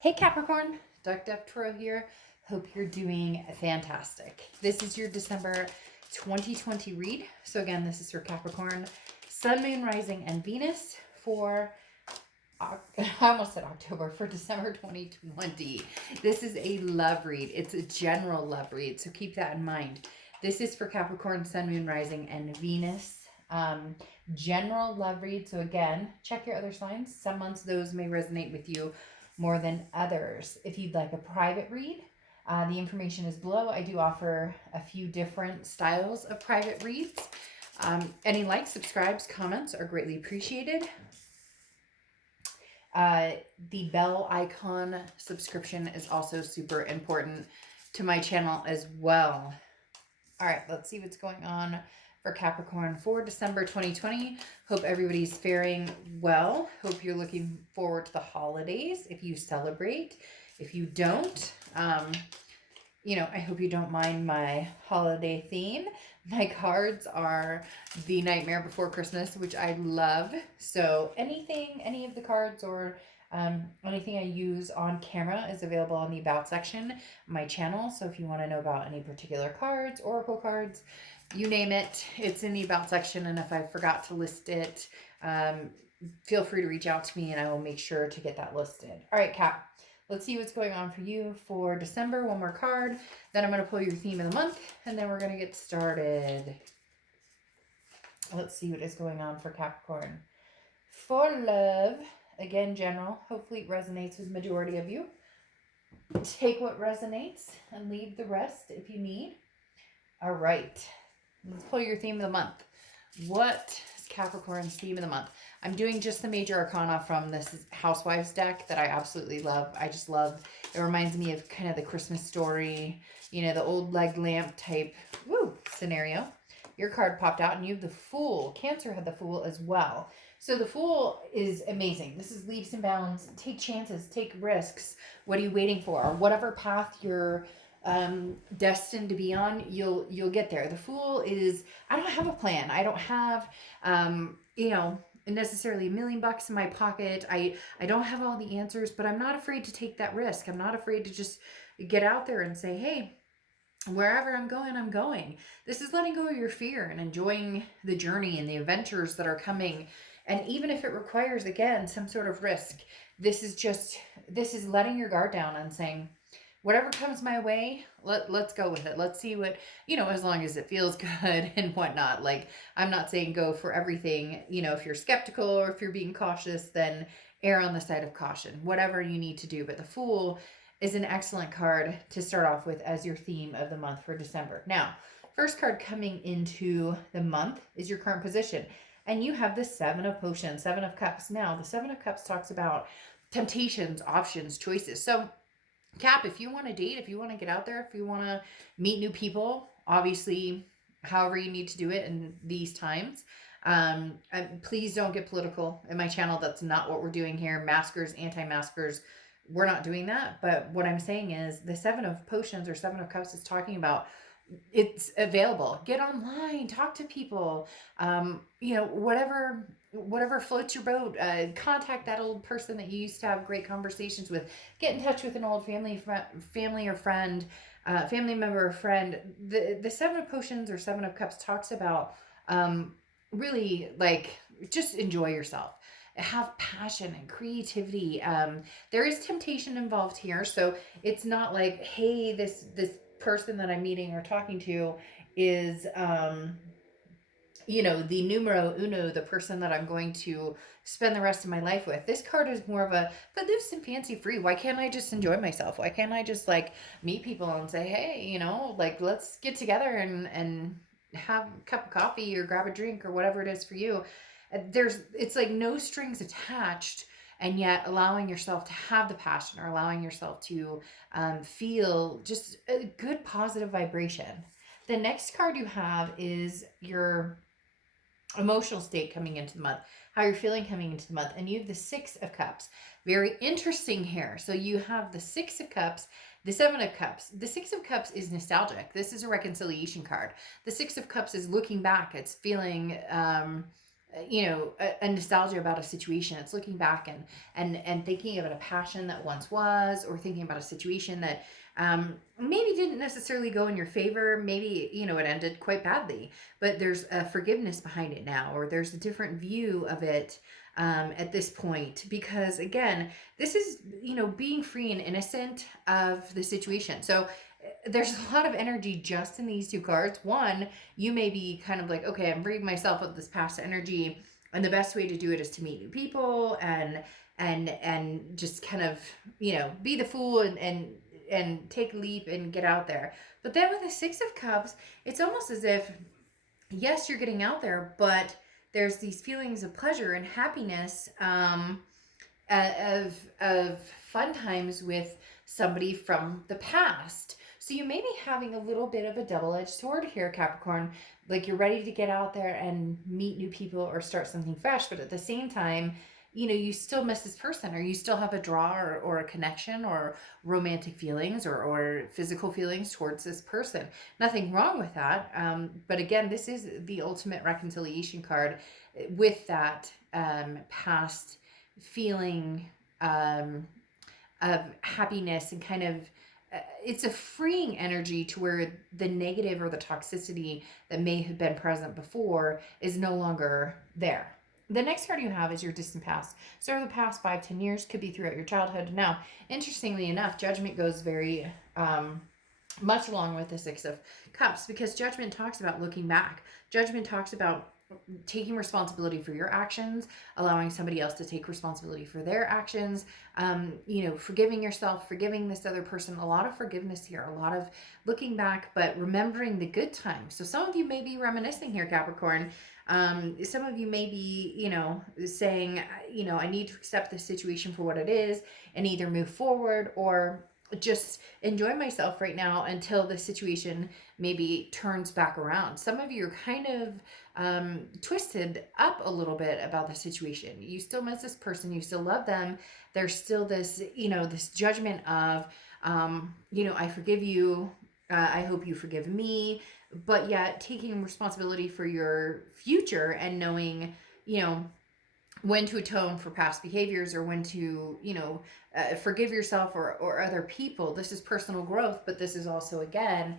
Hey Capricorn, darkdovetarot here. Hope you're doing fantastic. This is your December 2020 read. So again, this is for Capricorn, Sun, Moon, Rising, and Venus for, I almost said October, for December 2020. This is a love read. It's a general love read, so keep that in mind. This is for Capricorn, Sun, Moon, Rising, and Venus. General love read. So again, check your other signs. Some months those may resonate with you more than others. If you'd like a private read, the information is below. I do offer a few different styles of private reads. Any likes, subscribes, comments are greatly appreciated. The bell icon subscription is also super important to my channel as well. All right, let's see what's going on for Capricorn for December 2020. Hope everybody's faring well. Hope you're looking forward to the holidays if you celebrate. If you don't, I hope you don't mind my holiday theme. My cards are the Nightmare Before Christmas, which I love. So any of the cards or anything I use on camera is available on the About section of my channel. So if you want to know about any particular cards, oracle cards, you name it, it's in the About section. And if I forgot to list it, feel free to reach out to me and I will make sure to get that listed. All right, Cap. Let's see what's going on for you for December. One more card. Then I'm going to pull your theme of the month. And then we're going to get started. Let's see what is going on for Capricorn. For love, again, general. Hopefully it resonates with the majority of you. Take what resonates and leave the rest if you need. All right. Let's pull your theme of the month. What is Capricorn's theme of the month? I'm doing just the major arcana from this Housewives deck that I absolutely love. I just love, it reminds me of kind of the Christmas Story, the old leg lamp type scenario. Your card popped out and you have the Fool. Cancer had the Fool as well. So the Fool is amazing. This is leaps and bounds. Take chances, take risks. What are you waiting for? Whatever path you're destined to be on, you'll get there. The Fool is, I don't have a plan. I don't have, necessarily $1 million in my pocket. I don't have all the answers, but I'm not afraid to take that risk. I'm not afraid to just get out there and say, hey, wherever I'm going, I'm going. This is letting go of your fear and enjoying the journey and the adventures that are coming. And even if it requires, again, some sort of risk, this is letting your guard down and saying, whatever comes my way, let's go with it. Let's see what, as long as it feels good and whatnot. Like, I'm not saying go for everything. If you're skeptical or if you're being cautious, then err on the side of caution, whatever you need to do. But the Fool is an excellent card to start off with as your theme of the month for December. Now, first card coming into the month is your current position. And you have the Seven of Potions, Seven of Cups. Now, the Seven of Cups talks about temptations, options, choices. So, Cap, if you want to date, if you want to get out there, if you want to meet new people, obviously, however you need to do it in these times, and please don't get political in my channel. That's not what we're doing here. Maskers, anti-maskers, we're not doing that. But what I'm saying is the Seven of Potions or Seven of Cups is talking about, it's available. Get online, talk to people, whatever floats your boat. Contact that old person that you used to have great conversations with. Get in touch with an old family or friend, family member or friend. The Seven of Potions or Seven of Cups talks about really, like, just enjoy yourself. Have passion and creativity. There is temptation involved here, so it's not like, hey, this person that I'm meeting or talking to is the numero uno, the person that I'm going to spend the rest of my life with. This card is more of a, but loose and fancy free. Why can't I just enjoy myself? Why can't I just meet people and say, hey, let's get together and have a cup of coffee or grab a drink or whatever it is for you. It's like no strings attached, and yet allowing yourself to have the passion or allowing yourself to feel just a good positive vibration. The next card you have is your emotional state coming into the month, how you're feeling coming into the month, and you have the Six of Cups. Very interesting here. So you have the Six of Cups, the Seven of Cups. The Six of Cups is nostalgic. This is a reconciliation card. The Six of Cups is looking back. It's feeling a nostalgia about a situation. It's looking back and thinking about a passion that once was, or thinking about a situation that maybe didn't necessarily go in your favor. Maybe, it ended quite badly, but there's a forgiveness behind it now, or there's a different view of it at this point. Because again, this is, being free and innocent of the situation. So there's a lot of energy just in these two cards. One, you may be kind of like, okay, I'm freeing myself of this past energy, and the best way to do it is to meet new people and just kind of, be the fool and take a leap and get out there. But then with the Six of Cups, it's almost as if, yes, you're getting out there, but there's these feelings of pleasure and happiness, of fun times with somebody from the past. So you may be having a little bit of a double-edged sword here, Capricorn. Like, you're ready to get out there and meet new people or start something fresh, but at the same time, you still miss this person, or you still have a draw or a connection or romantic feelings or physical feelings towards this person. Nothing wrong with that. But again, this is the ultimate reconciliation card with that past feeling of happiness, and kind of it's a freeing energy to where the negative or the toxicity that may have been present before is no longer there. The next card you have is your distant past. So the past 5-10 years, could be throughout your childhood. Now, interestingly enough, Judgment goes very much along with the Six of Cups, because Judgment talks about looking back. Judgment talks about taking responsibility for your actions, allowing somebody else to take responsibility for their actions, forgiving yourself, forgiving this other person. A lot of forgiveness here, a lot of looking back, but remembering the good times. So some of you may be reminiscing here, Capricorn. Some of you may be, saying, I need to accept the situation for what it is and either move forward or just enjoy myself right now until the situation maybe turns back around. Some of you are kind of twisted up a little bit about the situation. You still miss this person, you still love them. There's still this, this judgment of, I forgive you. I hope you forgive me. But yet taking responsibility for your future and knowing, when to atone for past behaviors, or when to, forgive yourself or other people. This is personal growth, but this is also, again,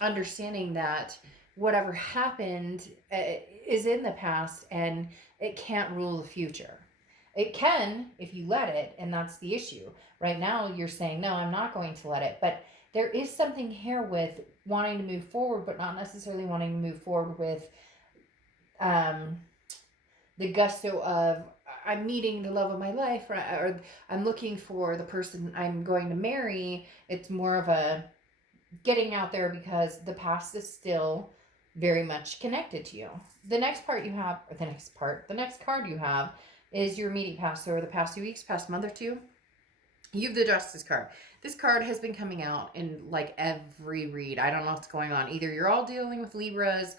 understanding that whatever happened is in the past and it can't rule the future. It can if you let it, and that's the issue. Right now, you're saying, no, I'm not going to let it. But there is something here with wanting to move forward, but not necessarily wanting to move forward with the gusto of, I'm meeting the love of my life, or I'm looking for the person I'm going to marry. It's more of a getting out there because the past is still very much connected to you. The next card you have is your immediate past. So the past 2 weeks, past month or two, you have the Justice card. This card has been coming out in like every read. I don't know what's going on. Either you're all dealing with Libras.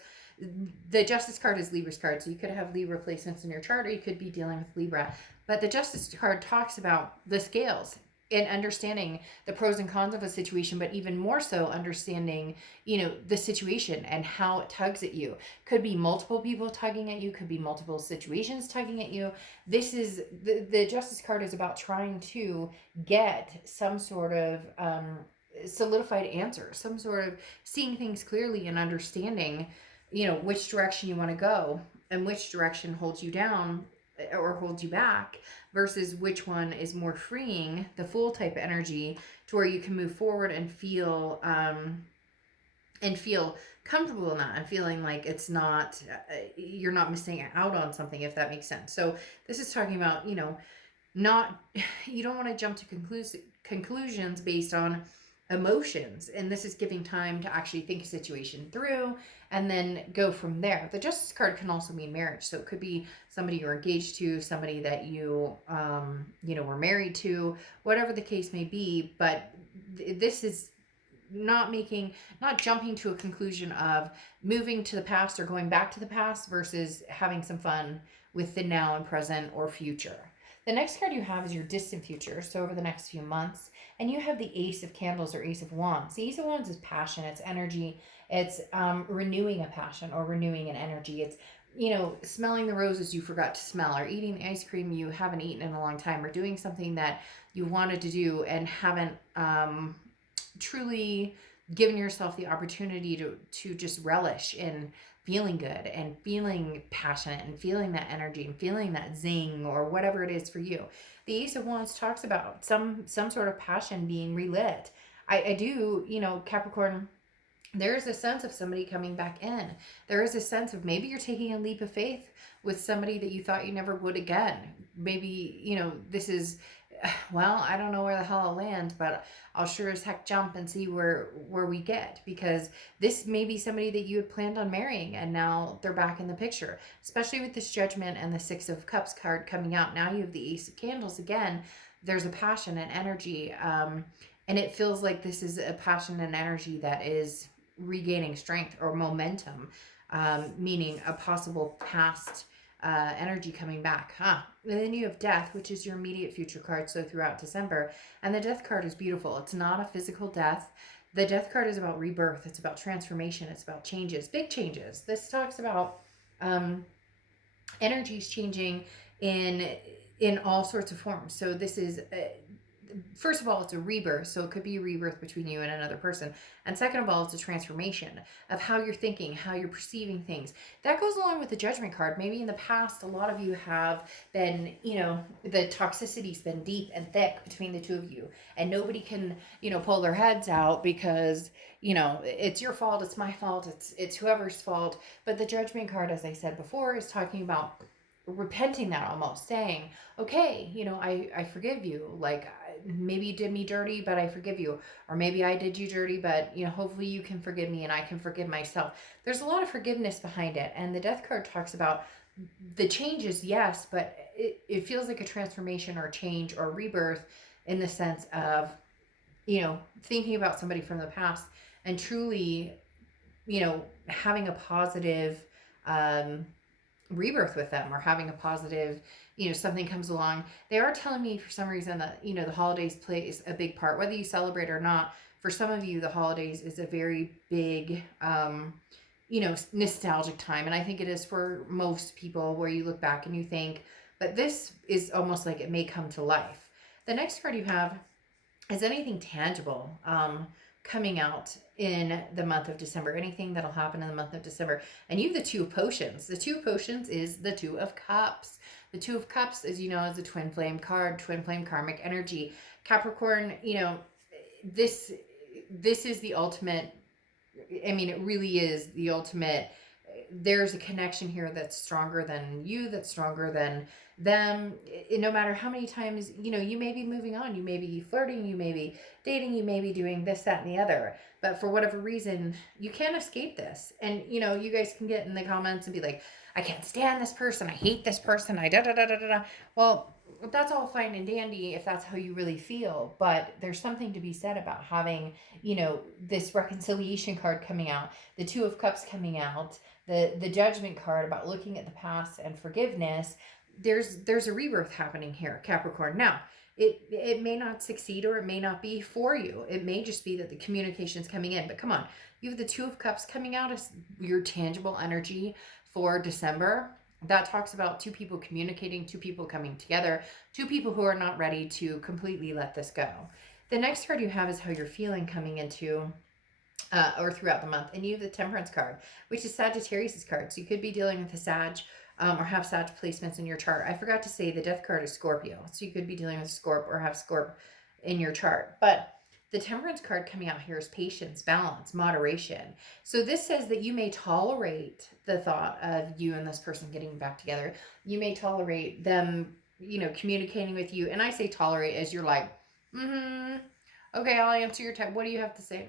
The Justice card is Libra's card, so you could have Libra placements in your chart, or you could be dealing with Libra. But the Justice card talks about the scales and understanding the pros and cons of a situation, but even more so understanding, the situation and how it tugs at you. Could be multiple people tugging at you, could be multiple situations tugging at you. This is the Justice card is about trying to get some sort of solidified answer, some sort of seeing things clearly and understanding, which direction you want to go and which direction holds you down or holds you back, versus which one is more freeing, the Fool type energy, to where you can move forward and feel comfortable in that, and feeling like it's not, you're not missing out on something, if that makes sense. So this is talking about, you don't want to jump to conclusions based on emotions, and this is giving time to actually think a situation through and then go from there. The Justice card can also mean marriage, so it could be somebody you're engaged to, somebody that you were married to, whatever the case may be. But this is not jumping to a conclusion of moving to the past or going back to the past, versus having some fun with the now and present or future. The next card you have is your distant future, so over the next few months. And you have the Ace of Candles or Ace of Wands. The Ace of Wands is passion, it's energy, it's renewing a passion or renewing an energy. It's you know, smelling the roses you forgot to smell, or eating ice cream you haven't eaten in a long time, or doing something that you wanted to do and haven't truly given yourself the opportunity to just relish in feeling good and feeling passionate and feeling that energy and feeling that zing or whatever it is for you. The Ace of Wands talks about some sort of passion being relit. I do, you know, Capricorn, there is a sense of somebody coming back in. There is a sense of maybe you're taking a leap of faith with somebody that you thought you never would again. Maybe, you know, this is, well, I don't know where the hell I'll land, but I'll sure as heck jump and see where we get, because this may be somebody that you had planned on marrying and now they're back in the picture, especially with this Judgment and the Six of Cups card coming out. Now you have the Ace of Candles again. There's a passion and energy, and it feels like this is a passion and energy that is regaining strength or momentum, meaning a possible past energy coming back. And then you have Death, which is your immediate future card, so throughout December. And the Death card is beautiful. It's not a physical death. The Death card is about rebirth. It's about transformation. It's about changes, big changes. This talks about energies changing in all sorts of forms. So this is first of all, it's a rebirth, so it could be a rebirth between you and another person. And second of all, it's a transformation of how you're thinking, how you're perceiving things. That goes along with the Judgment card. Maybe in the past, a lot of you have been, you know, the toxicity's been deep and thick between the two of you, and nobody can, you know, pull their heads out because, you know, it's your fault, it's my fault, it's whoever's fault. But the Judgment card, as I said before, is talking about repenting, that almost saying, okay, you know, I forgive you. Like, maybe you did me dirty, but I forgive you. Or maybe I did you dirty, but, you know, hopefully you can forgive me and I can forgive myself. There's a lot of forgiveness behind it. And the Death card talks about the changes, yes, but it feels like a transformation or change or rebirth, in the sense of, you know, thinking about somebody from the past and truly, you know, having a positive rebirth with them, or having a positive, you know, something comes along. They are telling me for some reason that, you know, the holidays plays a big part, whether you celebrate or not. For some of you, the holidays is a very big, you know, nostalgic time. And I think it is for most people, where you look back and you think, but this is almost like it may come to life. The next card you have is anything tangible coming out in the month of December, anything that'll happen in the month of December. And you have the Two of Potions. The Two of Potions is the Two of Cups. The Two of Cups, as you know, is a twin flame card, twin flame karmic energy. Capricorn, you know, this is the ultimate. I mean, it really is the ultimate. There's a connection here that's stronger than you, that's stronger than them. No matter how many times, you know, you may be moving on, you may be flirting, you may be dating, you may be doing this, that, and the other, but for whatever reason, you can't escape this. And, you know, you guys can get in the comments and be like, I can't stand this person, I hate this person, I da da da da da. Well, that's all fine and dandy if that's how you really feel, but there's something to be said about having, you know, this reconciliation card coming out, the Two of Cups coming out, the Judgment card about looking at the past and forgiveness. There's a rebirth happening here, Capricorn. Now, it may not succeed, or it may not be for you. It may just be that the communication's coming in. But come on, you have the Two of Cups coming out as your tangible energy for December. That talks about two people communicating, two people coming together, two people who are not ready to completely let this go. The next card you have is how you're feeling coming into or throughout the month. And you have the Temperance card, which is Sagittarius's card. So you could be dealing with a Sag or have Sag placements in your chart. I forgot to say the Death card is Scorpio. So you could be dealing with Scorp or have Scorp in your chart. But the Temperance card coming out here is patience, balance, moderation. So this says that you may tolerate the thought of you and this person getting back together. You may tolerate them, you know, communicating with you. And I say tolerate as you're like, okay, I'll answer your text. What do you have to say?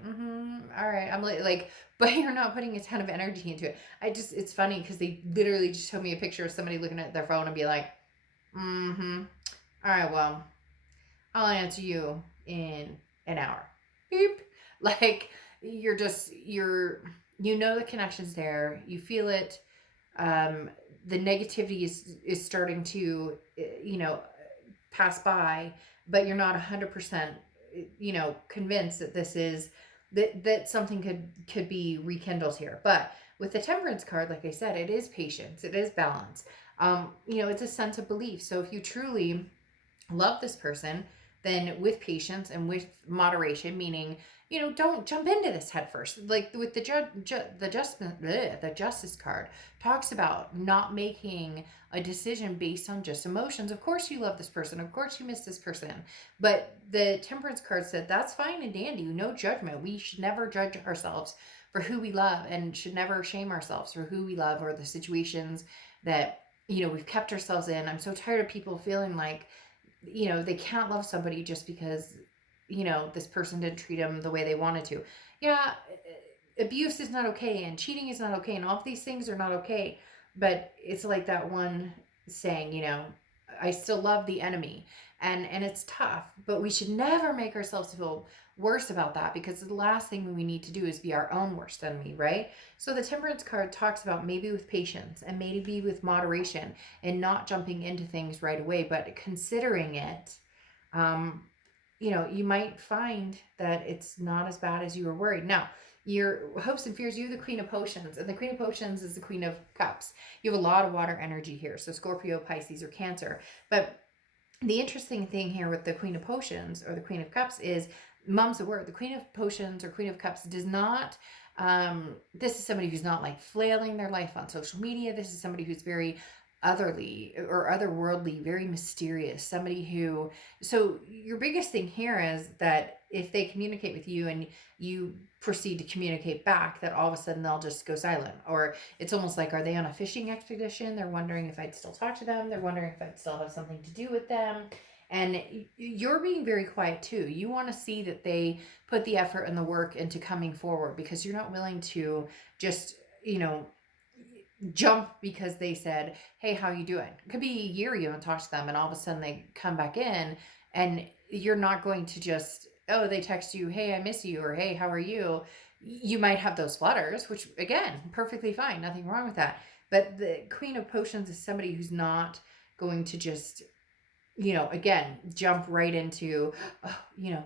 All right. I'm like, but you're not putting a ton of energy into it. It's funny because they literally just showed me a picture of somebody looking at their phone and be like, all right, well, I'll answer you in an hour. Beep. Like, you know, the connection's there. You feel it. The negativity is starting to, you know, pass by, but you're not 100%, you know, convinced that this is, that something could be rekindled here. But With the Temperance card, like I said, it is patience, it is balance. It's a sense of belief. So if you truly love this person, then with patience and with moderation, meaning, don't jump into this head first. Like with the justice card talks about not making a decision based on just emotions. Of course you love this person, of course you miss this person, but the Temperance card said that's fine and dandy, no judgment. We should never judge ourselves for who we love, and should never shame ourselves for who we love or the situations that we've kept ourselves in. I'm so tired of people feeling like they can't love somebody just because this person didn't treat them the way they wanted to. Yeah, abuse is not okay, and cheating is not okay, and all of these things are not okay. But it's like that one saying, I still love the enemy. And it's tough, but we should never make ourselves feel worse about that, because the last thing we need to do is be our own worst enemy, right? So the Temperance card talks about maybe with patience and maybe with moderation, and not jumping into things right away, but considering it. You might find that it's not as bad as you were worried. Now, your hopes and fears, you're the Queen of Potions, and the Queen of Potions is the Queen of Cups. You have a lot of water energy here, so Scorpio, Pisces, or Cancer. But the interesting thing here with the Queen of Potions or the Queen of Cups is mum's the word. The Queen of Potions or Queen of Cups does not, this is somebody who's not like flailing their life on social media. This is somebody who's very otherly or otherworldly, very mysterious, somebody who, so your biggest thing here is that if they communicate with you and you proceed to communicate back, that all of a sudden they'll just go silent. Or it's almost like, are they on a fishing expedition? They're wondering if I'd still talk to them. They're wondering if I'd still have something to do with them. And you're being very quiet too. You want to see that they put the effort and the work into coming forward, because you're not willing to just, jump because they said, hey, how you doing? It could be a year you haven't talked to them, and all of a sudden they come back in, and you're not going to just, oh, they text you, hey, I miss you, or hey, how are you? You might have those flutters, which again, perfectly fine, nothing wrong with that. But the Queen of Potions is somebody who's not going to just, again, jump right into, oh,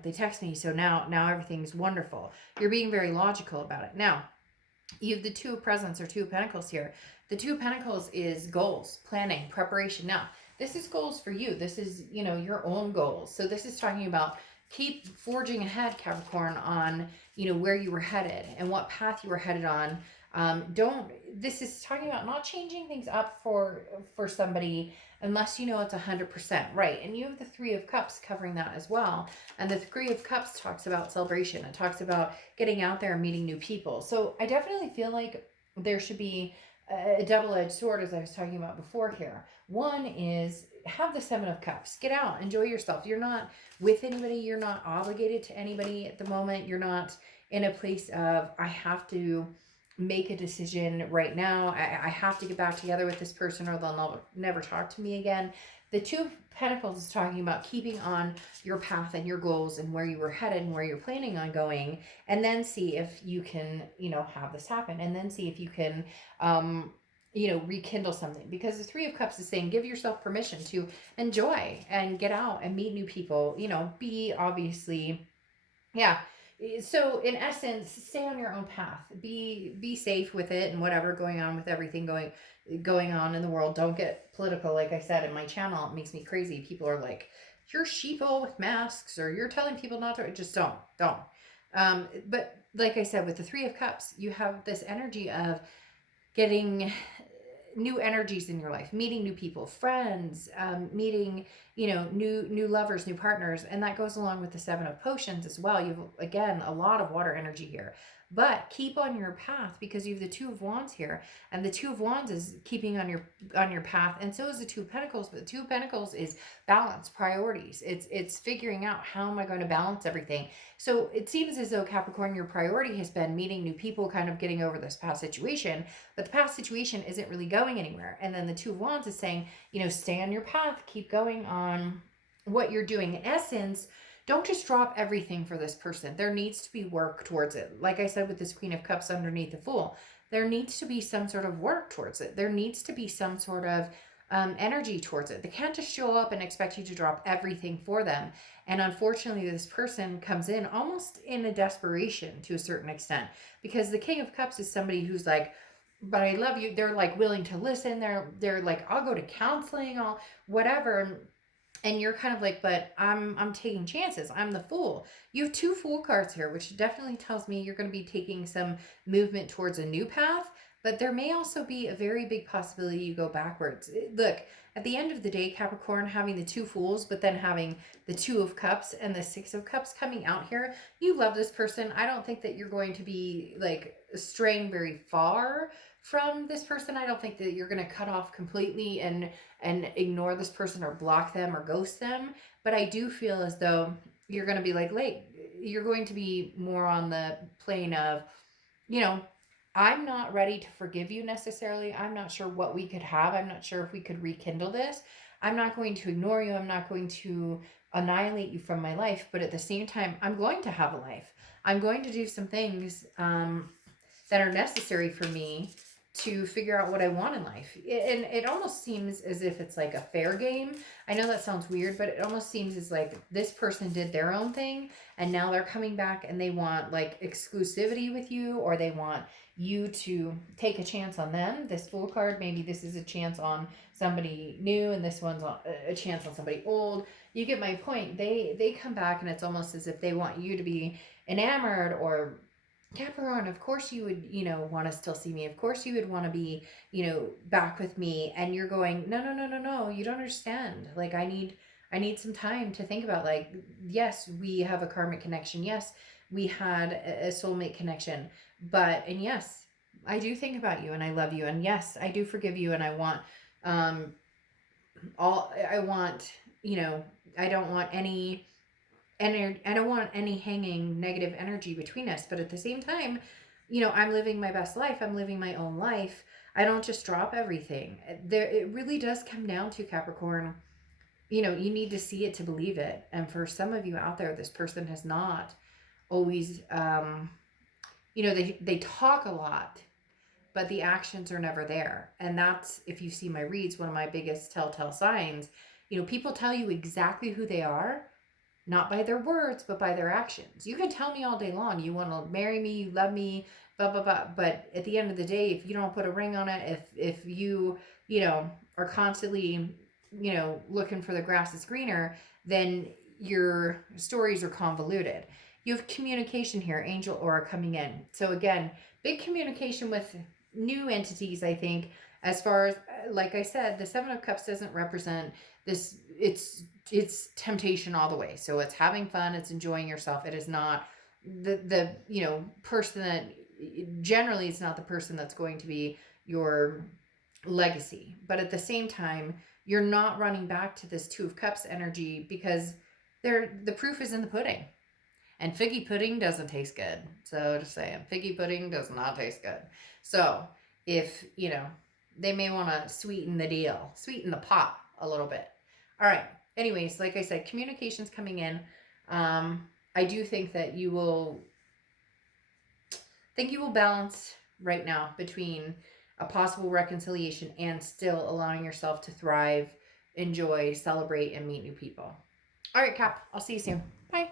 they text me, so now everything's wonderful. You're being very logical about it. Now, you have the Two of Presents or Two of Pentacles here. The Two of Pentacles is goals, planning, preparation. Now, this is goals for you. This is, your own goals. So this is talking about keep forging ahead, Capricorn, on, where you were headed and what path you were headed on. This is talking about not changing things up for somebody unless it's 100% right. And you have the Three of Cups covering that as well. And the Three of Cups talks about celebration. It talks about getting out there and meeting new people. So I definitely feel like there should be a double-edged sword, as I was talking about before here. One is have the Seven of Cups. Get out, enjoy yourself. You're not with anybody. You're not obligated to anybody at the moment. You're not in a place of, I have to make a decision right now. I have to get back together with this person or they'll never talk to me again. The Two of Pentacles is talking about keeping on your path and your goals and where you were headed and where you're planning on going, and then see if you can, have this happen, and then see if you can, rekindle something. Because the Three of Cups is saying give yourself permission to enjoy and get out and meet new people, be obviously, yeah. So in essence, stay on your own path. Be safe with it and whatever going on with everything going on in the world. Don't get political. Like I said in my channel, it makes me crazy. People are like, you're sheeple with masks, or you're telling people not to. Just don't. But like I said, with the Three of Cups, you have this energy of getting new energies in your life, meeting new people, friends, meeting, new lovers, new partners. And that goes along with the Seven of Potions as well. You've, again, a lot of water energy here. But keep on your path, because you have the Two of Wands here, and the Two of Wands is keeping on your path, and so is the Two of Pentacles. But the Two of Pentacles is balance, priorities. It's figuring out, how am I going to balance everything? So it seems as though, Capricorn, your priority has been meeting new people, kind of getting over this past situation, but the past situation isn't really going anywhere. And then the Two of Wands is saying, stay on your path, keep going on what you're doing. In essence, don't just drop everything for this person. There needs to be work towards it. Like I said with this Queen of Cups underneath the Fool, there needs to be some sort of work towards it. There needs to be some sort of energy towards it. They can't just show up and expect you to drop everything for them. And unfortunately, this person comes in almost in a desperation to a certain extent, because the King of Cups is somebody who's like, but I love you. They're like willing to listen. They're like, I'll go to counseling, I'll whatever. And you're kind of like, but I'm taking chances. I'm the fool. You have two fool cards here, which definitely tells me you're going to be taking some movement towards a new path, but there may also be a very big possibility you go backwards. Look, at the end of the day, Capricorn, having the two fools, but then having the two of cups and the six of cups coming out here, you love this person. I don't think that you're going to be like straying very far from this person. I don't think that you're going to cut off completely and ignore this person or block them or ghost them. But I do feel as though you're going to be you're going to be more on the plane of, you know, I'm not ready to forgive you necessarily. I'm not sure what we could have. I'm not sure if we could rekindle this. I'm not going to ignore you. I'm not going to annihilate you from my life. But at the same time, I'm going to have a life. I'm going to do some things that are necessary for me to figure out what I want in life. And it almost seems as if it's like a fair game. I know that sounds weird, but it almost seems as like this person did their own thing and now they're coming back and they want like exclusivity with you, or they want you to take a chance on them. This Fool card, maybe this is a chance on somebody new and this one's a chance on somebody old. You get my point. They come back and it's almost as if they want you to be enamored, or Capricorn, of course you would, want to still see me. Of course you would want to be, back with me. And you're going, no, no, no, no, no. You don't understand. Like, I need some time to think about, like, yes, we have a karmic connection. Yes, we had a soulmate connection. And yes, I do think about you and I love you. And yes, I do forgive you. And I want, I don't want any I don't want any hanging negative energy between us. But at the same time, I'm living my best life. I'm living my own life. I don't just drop everything. It really does come down to, Capricorn, you need to see it to believe it. And for some of you out there, this person has not always, they talk a lot, but the actions are never there. And that's, if you see my reads, one of my biggest telltale signs. People tell you exactly who they are, not by their words, but by their actions. You can tell me all day long, you want to marry me, you love me, blah, blah, blah. But at the end of the day, if you don't put a ring on it, if you, are constantly, looking for the grass is greener, then your stories are convoluted. You have communication here, angel aura coming in. So again, big communication with new entities, I think, as far as, like I said, the Seven of Cups doesn't represent this. It's temptation all the way. So it's having fun. It's enjoying yourself. It is not the person that, generally it's not the person that's going to be your legacy. But at the same time, you're not running back to this Two of Cups energy, because the proof is in the pudding. And figgy pudding doesn't taste good. So just saying, figgy pudding does not taste good. So if, they may want to sweeten the pot a little bit. All right. Anyways, like I said, communication's coming in. I do think that you will balance right now between a possible reconciliation and still allowing yourself to thrive, enjoy, celebrate, and meet new people. All right, Cap, I'll see you soon. Bye.